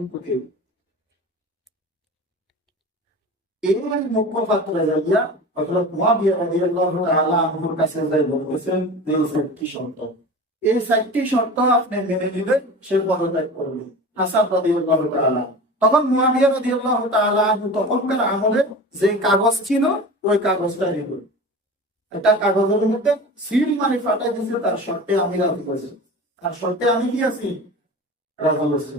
সম্পর্কে এই মুখপাত্র যাইয়া হযরত মুয়াবিয়া রাদিয়াল্লাহু তাআলা কাছে যাই শর্ত এই শর্ত আপনি মেনে সে হাসান তাআলা তখন মুয়াবিয়া রাদিয়াল্লাহু তাআলা তখনকার আমলে যে কাগজ ছিল ওই কাগজটা নিল একটা কাগজের মধ্যে সিল মানে ফাটাই দিয়েছে তার শর্তে আমি রাজি করেছি তার শর্তে আমি কি আছি রাজি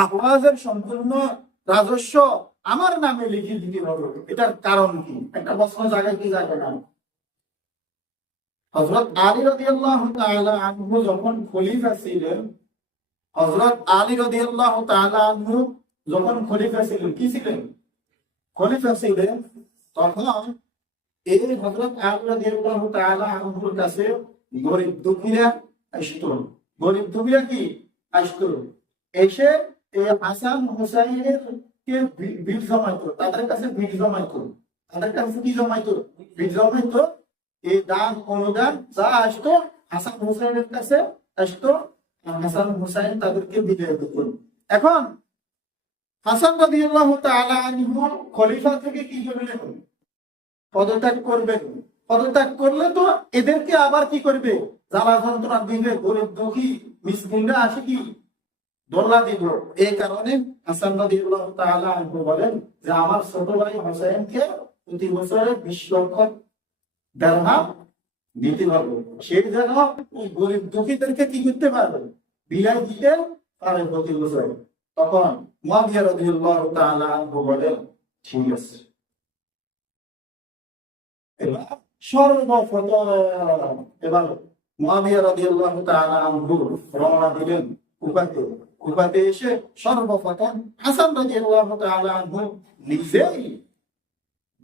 আহওয়াজের সম্পূর্ণ রাজস্ব আমার নামে লিখে দিতে হবে। এটার কারণ কি? একটা প্রশ্ন জায়গায় কি জায়গা না? হজরত আলী আনহু যখন খলিফা ছিলেন হজরত আলী আনহু যখন খলিফা ছিলেন, কি ছিলেন? খলিফা ছিলেন তখন এই হজরত আলী আনহুর কাছে গরিব দুঃখীরা গরিব কি? আসতো। এসে হাসান হুসাইনের কে ভিড় তাদের কাছে ভিড় তাদের কাছে কি ভিড় এই দান, অনুদান যা আসতো হাসান হুসাইনের কাছে আসতো হাসান হুসাইন তাদেরকে বিদায় এখন হাসান রাদিয়াল্লাহু তাআলা আনহু খলিফা থেকে কি পদত্যাগ করবেন পদত্যাগ করলে তো এদেরকে আবার কি করবে? জ্বালা যন্ত্রণা দিবে, গরিব দুঃখী, মিসকিনরা আসে কি? দোল্লা দিব। এই কারণে হাসান রাদিয়াল্লাহু তাআলা আনহু বলেন যে, আমার ছোট ভাই হোসেনকে প্রতি বছরে বিশ লক্ষ দেড়হাম দিতে পারব। সেই যেন ওই গরিব দুঃখীদেরকে কি করতে পারবে? বিলাই দিতে পারে প্রতি বছর। তখন মুয়াবিয়া রাদিয়াল্লাহু তাআলা আনহু বলেন, ঠিক আছে। এবার সর্বপ্রথম, এবার মুয়াবিয়া রাদিয়াল্লাহু তাআলা আনহু রওনা দিলেন। কুফাতে এসে সর্বপ্রথম হাসান আনহু নিজেই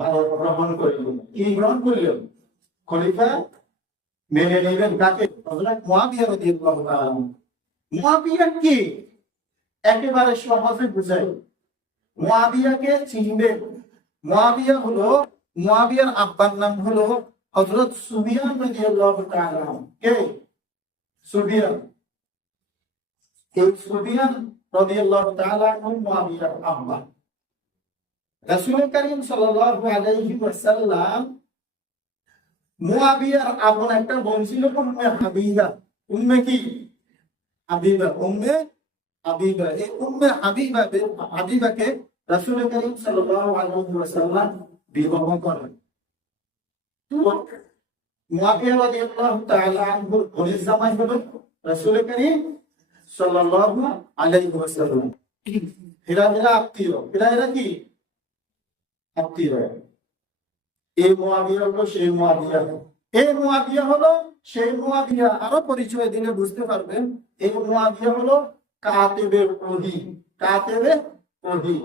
ভারত করলেন, কি গ্রহণ করলেন? খলিফা মেনে কাকে? কি? একেবারে সহজে বুঝাই। মুয়াবিয়াকে চিনবে মুয়াবিয়া হলো মুয়াবিয়ার আব্বার নাম হলো হযরত সুবিয়ান রাদিয়াল্লাহু তাআলা কে? সুবিয়ান এই সুবিয়ান রাদিয়াল্লাহু তাআলা হলো রাসূল করিম। আরও পরিচয় দিলে বুঝতে পারবেন, এই মুয়াবিয়া হলো কাতেবের ওহি। কাতেবের ওহি।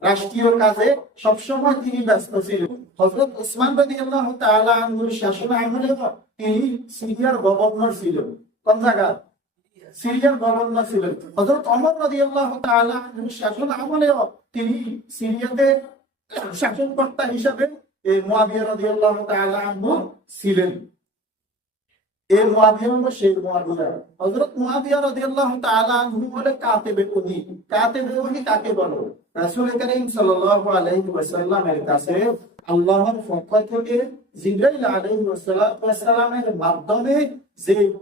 রাষ্ট্রীয় কাজে সবসময় তিনি ব্যস্ত ছিলেন। রাদিয়াল্লাহু তাআলা আনহুর শাসন আমলে তিনি সিরিয়ার গভর্নর ছিলেন। কোন জায়গা? সিরিয়ার গভর্নর ছিলেন। ওমর রাদিয়াল্লাহু তাআলা আনহুর শাসন আমলেও তিনি সিরিয়াতে শাসনকর্তা হিসাবে এই তাআলা আনহু ছিলেন। সেই ওয়াসাল্লামের মাধ্যমে যে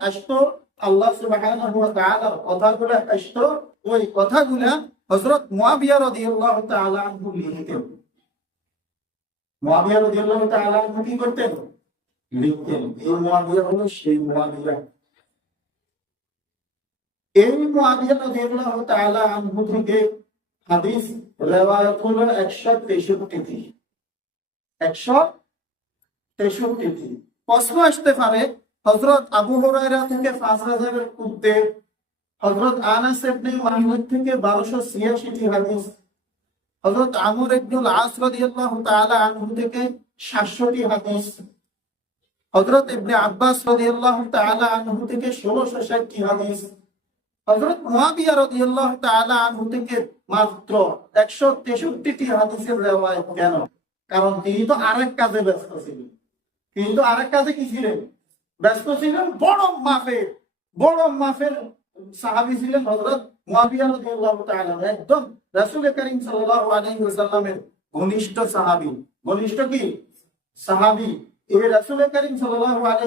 আসতো আল্লাহ সুবহানাহু ওয়া তাআলার কথাগুলো আসতো ওই কথাগুলা হযরত মুয়াবিয়া রাদিয়াল্লাহু তাআলা আনহু লিখতেন। মুয়াবিয়া রাদিয়াল্লাহু তাআলা আনহু কি করতেন? লিখতেন। এই মুয়াবিয়া হলো সেই মুয়াবিয়া এই মুয়াবিয়া রাদিয়াল্লাহু তাআলা আনহু থেকে হাদিস রিওয়ায়াত হলো 163 টি 163 টি প্রশ্ন আসতে পারে হযরত আবু হুরায়রা থেকে 5000 এর ঊর্ধ্বে হযরত আনাস থেকে 1286টি হাদিস, হযরত আমর ইবনুল আস রাদিয়াল্লাহু তাআলা আনহু থেকে 700টি হাদিস, হযরত ইবনে আব্বাস রাদিয়াল্লাহু তাআলা আনহু থেকে 1660টি হাদিস, হযরত মুয়াবিয়া রাদিয়াল্লাহু তাআলা আনহু থেকে মাত্র 163টি হাদিসের রিওয়ায়াত কেন? কারণ তিনি তো আরেক কাজে ব্যস্ত ছিলেন। তিনি তো আরেক কাজে কি ছিলেন? ব্যস্ত ছিলেন, বড় মাফের বড় মাফের সাহাবী ছিলেন তাআলা, একদম রাসূল করিম ওয়াসাল্লামের ঘনিষ্ঠ সাহাবী। ঘনিষ্ঠ কি? সাহাবী। এই রাসূল করিম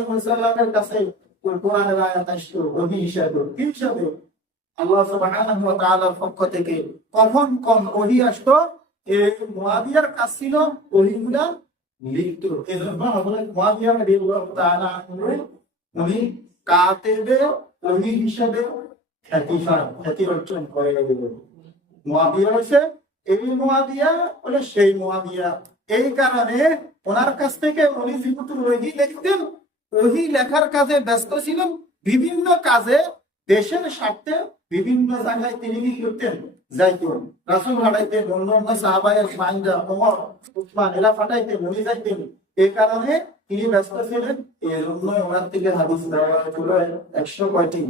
ওয়াসাল্লামের কাছে পক্ষ থেকে কখন কোন ওহী আসতো? এই মুয়াবিয়ার কাজ ছিল ওহীগুলা লিখত উনি কাতেবে বলে সেই মুয়াবিয়া এই কারণে ওনার কাছ থেকে উনি যেহেতু ওহি লিখতেন ওহি লেখার কাজে ব্যস্ত ছিলেন। বিভিন্ন কাজে দেশের স্বার্থে বিভিন্ন জায়গায় তিনি কি করতেন? যাইতেন রাসুল ফাটাইতেন অন্য অন্য সাহাবায়ের মাইন্ডা ওমর, উসমান, এরা ফাটাইতেন উনি যাইতেন। এই কারণে তিনি ব্যস্ত ছিলেন। এই জন্য ওনার থেকে হাদিস দেওয়া হয়েছিল একশো কয়টি